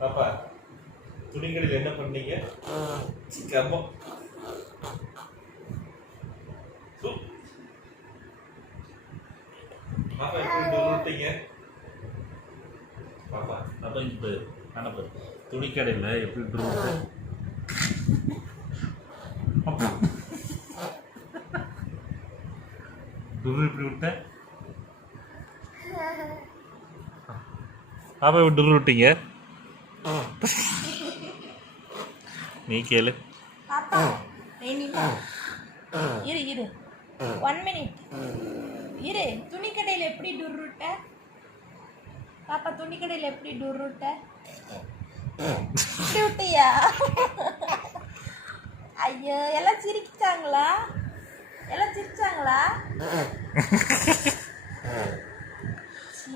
பாப்பா துணிக்கடையில் என்ன பண்ணீங்க? கர்மம். பாப்பா எப்படி விட்டீங்க? பாப்பா அப்போ இப்போ அனுப்பு துணிக்கடையில் எப்படி விட்டு இப்படி விட்ட பாப்பா விட்டு விட்டீங்க நீ கேளு. பாப்பா இரு இரு 1 minute இரு. துணிக்கடையில் எப்படி விட்ட பாப்பா? துணிக்கடையில் எப்படி விட்ட? விட்டியா? ஐயோ, எல்லாம் சிரிச்சாங்களா? எல்லாம் சிரிச்சாங்களா? சீ